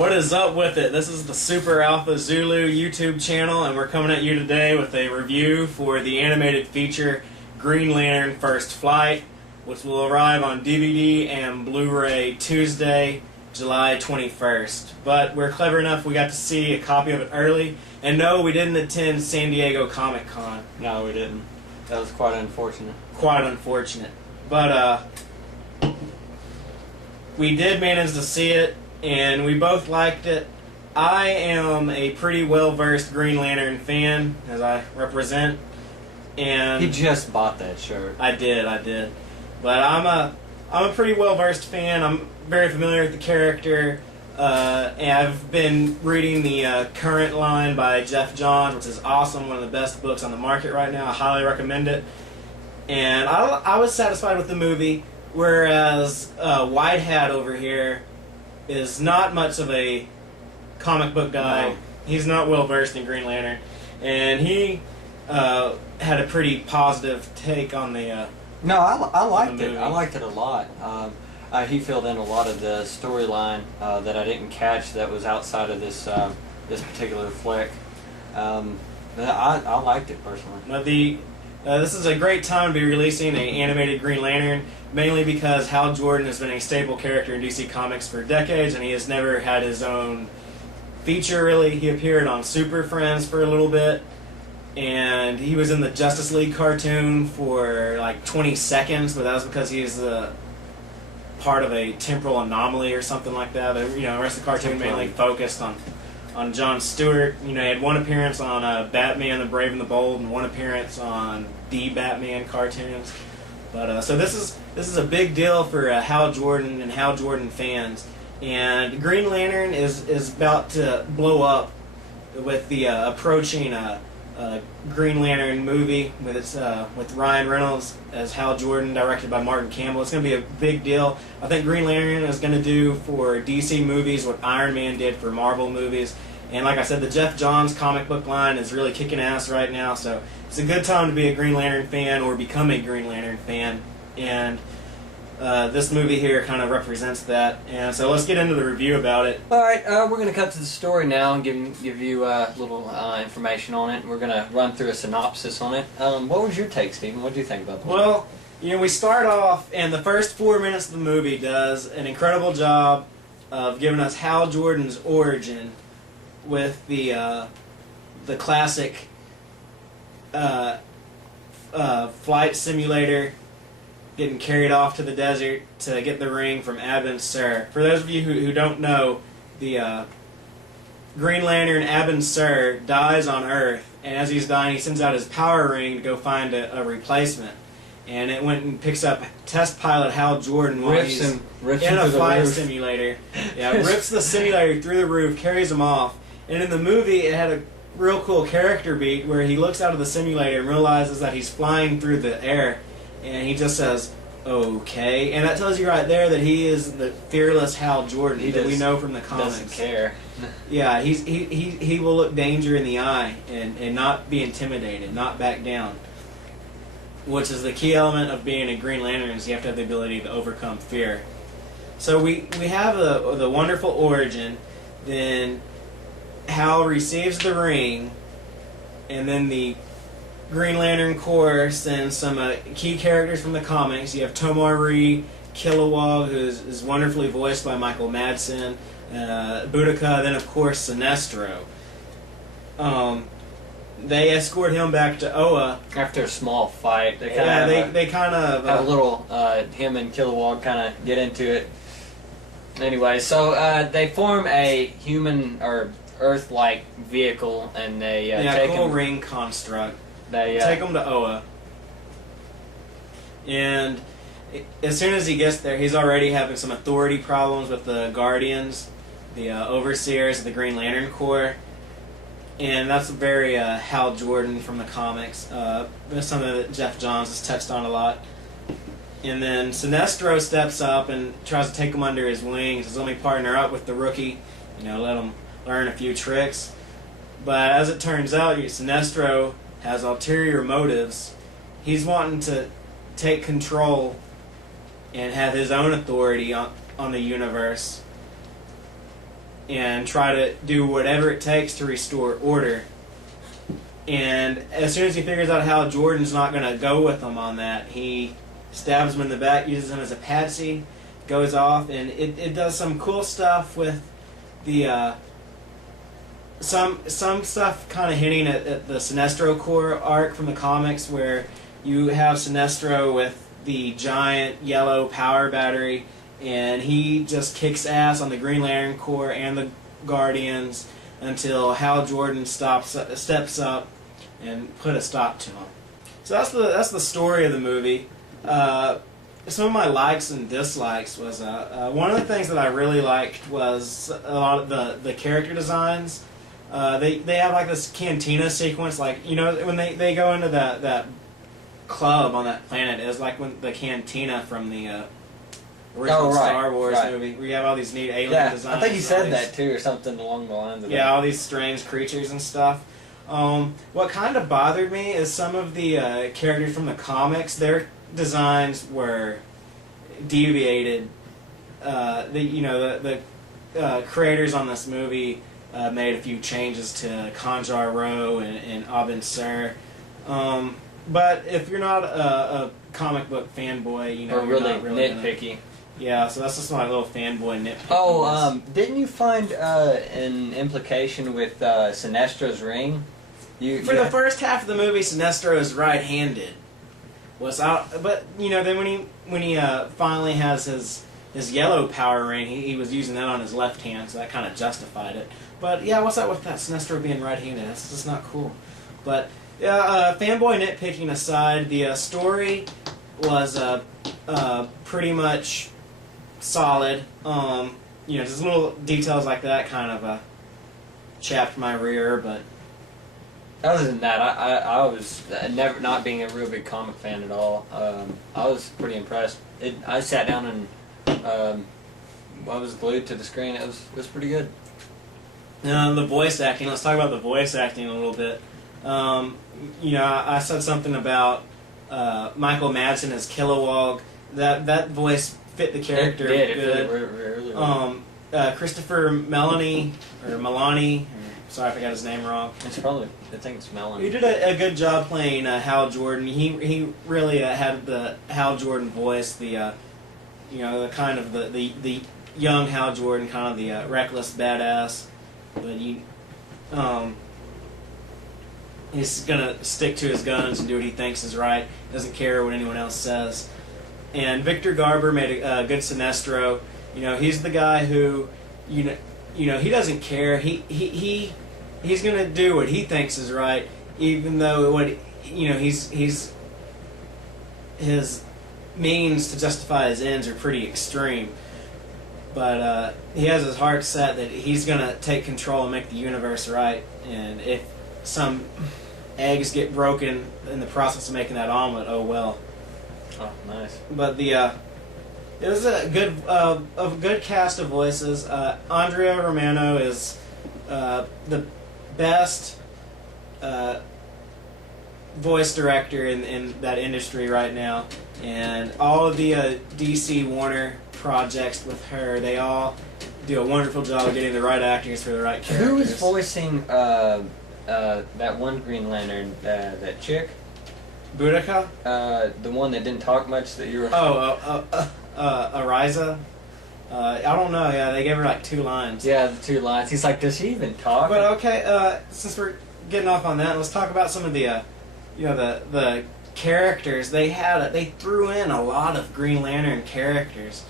What is up with it? This is the Super Alpha Zulu YouTube channel, and we're coming at you today with a review for the animated feature Green Lantern First Flight, which will arrive on DVD and Blu-ray Tuesday, July 21st. But we're clever enough, we got to see a copy of it early, and no, we didn't attend San Diego Comic-Con. No, we didn't. That was quite unfortunate. Quite unfortunate. But, we did manage to see it, and we both liked it. I am a pretty well-versed Green Lantern fan, as I represent, and He just bought that shirt. I did. But I'm a pretty well-versed fan. I'm very familiar with the character, and I've been reading the current line by Jeff Johns, which is awesome, one of the best books on the market right now. I highly recommend it. And I was satisfied with the movie, whereas White Hat over here is not much of a comic book guy. No. He's not well versed in Green Lantern, and he had a pretty positive take on the. No, I liked the it. movie. I liked it a lot. He filled in a lot of the storyline that I didn't catch that was outside of this this particular flick. I liked it personally. But this is a great time to be releasing an animated Green Lantern, mainly because Hal Jordan has been a staple character in DC Comics for decades, and he has never had his own feature, really. He appeared on Super Friends for a little bit, and he was in the Justice League cartoon for like 20 seconds, but that was because he's part of a temporal anomaly or something like that. The rest of the cartoon mainly focused on John Stewart. He had one appearance on Batman the Brave and the Bold, and one appearance on the Batman cartoons. But so this is a big deal for Hal Jordan and Hal Jordan fans. And Green Lantern is about to blow up with the approaching Green Lantern movie with Ryan Reynolds as Hal Jordan, directed by Martin Campbell. It's going to be a big deal. I think Green Lantern is going to do for DC movies what Iron Man did for Marvel movies. And like I said, the Jeff Johns comic book line is really kicking ass right now, so it's a good time to be a Green Lantern fan or become a Green Lantern fan. And this movie here kind of represents that. And so let's get into the review about it. All right, we're going to cut to the story now and give you a little information on it. We're going to run through a synopsis on it. What was your take, Stephen? What do you think about this? Well, we start off, and the first 4 minutes of the movie does an incredible job of giving us Hal Jordan's origin with the classic flight simulator, getting carried off to the desert to get the ring from Abin Sur. For those of you who don't know, the Green Lantern Abin Sur dies on Earth, and as he's dying, he sends out his power ring to go find a replacement. And it went and picks up test pilot Hal Jordan while he's in a flight simulator. Yeah, rips the simulator through the roof, carries him off. And in the movie, it had a real cool character beat where he looks out of the simulator and realizes that he's flying through the air. And he just says, okay. And that tells you right there that he is the fearless Hal Jordan that we know from the comics. Doesn't care. Yeah, he will look danger in the eye and not be intimidated, not back down. Which is the key element of being a Green Lantern, is you have to have the ability to overcome fear. So we have the wonderful origin, then Hal receives the ring, and then the Green Lantern Corps sends some key characters from the comics. You have Tomari Kilowog, who is wonderfully voiced by Michael Madsen, Boudica, then of course Sinestro. They escort him back to Oa After a small fight, they kind of they kind of have a little him and Kilowog kind of get into it. Anyway, so they form a human or Earth-like vehicle, and they take cool him. ring construct. They Take him to Oa, and as soon as he gets there, he's already having some authority problems with the Guardians, the overseers of the Green Lantern Corps, and that's very Hal Jordan from the comics. That's something that Jeff Johns has touched on a lot. And then Sinestro steps up and tries to take him under his wings. His only partner up with the rookie, let him learn a few tricks. But as it turns out, Sinestro has ulterior motives. He's wanting to take control and have his own authority on the universe. and try to do whatever it takes to restore order. And as soon as he figures out Hal Jordan's not going to go with him on that, he stabs him in the back, uses him as a patsy, goes off, and it does some cool stuff with the some stuff kind of hinting at the Sinestro Corps arc from the comics, where you have Sinestro with the giant yellow power battery, and he just kicks ass on the Green Lantern Corps and the Guardians until Hal Jordan steps up and put a stop to him. So that's the story of the movie. Some of my likes and dislikes was one of the things that I really liked was a lot of the character designs. They have like this cantina sequence, like, you know, when they go into that club on that planet, is like when the cantina from the original Star Wars movie, where you have all these neat alien designs. I think he said that too, or something along the lines of that. Yeah, all these strange creatures and stuff. What kind of bothered me is some of the characters from the comics. Their designs were deviated. The creators on this movie made a few changes to Kanjar Ro and Abin Sur. But if you're not a comic book fanboy, you know, or you're really, not really nitpicky. Yeah, so that's just my little fanboy nitpick. Oh, didn't you find an implication with Sinestro's ring? For the first half of the movie, Sinestro is right-handed. But you know, then when he finally has his yellow power ring, he was using that on his left hand, so that kind of justified it. But yeah, what's up with that Sinestro being right-handed? That's just not cool. But fanboy nitpicking aside, the story was pretty much solid. You know, just little details like that kind of chapped my rear, but other than that, I was never not being a real big comic fan at all. I was pretty impressed. I sat down and I was glued to the screen. It was pretty good. The voice acting. Let's talk about the voice acting a little bit. You know, I said something about Michael Madsen as Kilowog. That voice fit the character good. It really well. Christopher Melanie, sorry if I got his name wrong. It's probably, I think it's Melanie. He did a good job playing Hal Jordan. He really had the Hal Jordan voice. The you know, the kind of the young Hal Jordan, kind of the reckless badass. But he's gonna stick to his guns and do what he thinks is right. Doesn't care what anyone else says. And Victor Garber made a good Sinestro. You know, he's the guy who, you know, he doesn't care. He's gonna do what he thinks is right, even though his means to justify his ends are pretty extreme. But he has his heart set that he's gonna take control and make the universe right. And if some eggs get broken in the process of making that omelet, oh well. Oh, nice. But it was a good cast of voices. Andrea Romano is the best voice director in that industry right now, and all of the DC Warner projects with her, they all do a wonderful job of getting the right actors for the right characters. Who is voicing that one Green Lantern, that chick? Boudica? The one that didn't talk much that you were... Ariza? I don't know, yeah, they gave her like 2 lines. Yeah, the 2 lines. He's like, does she even talk? But okay, since we're getting off on that, let's talk about some of the, the characters. They threw in a lot of Green Lantern characters.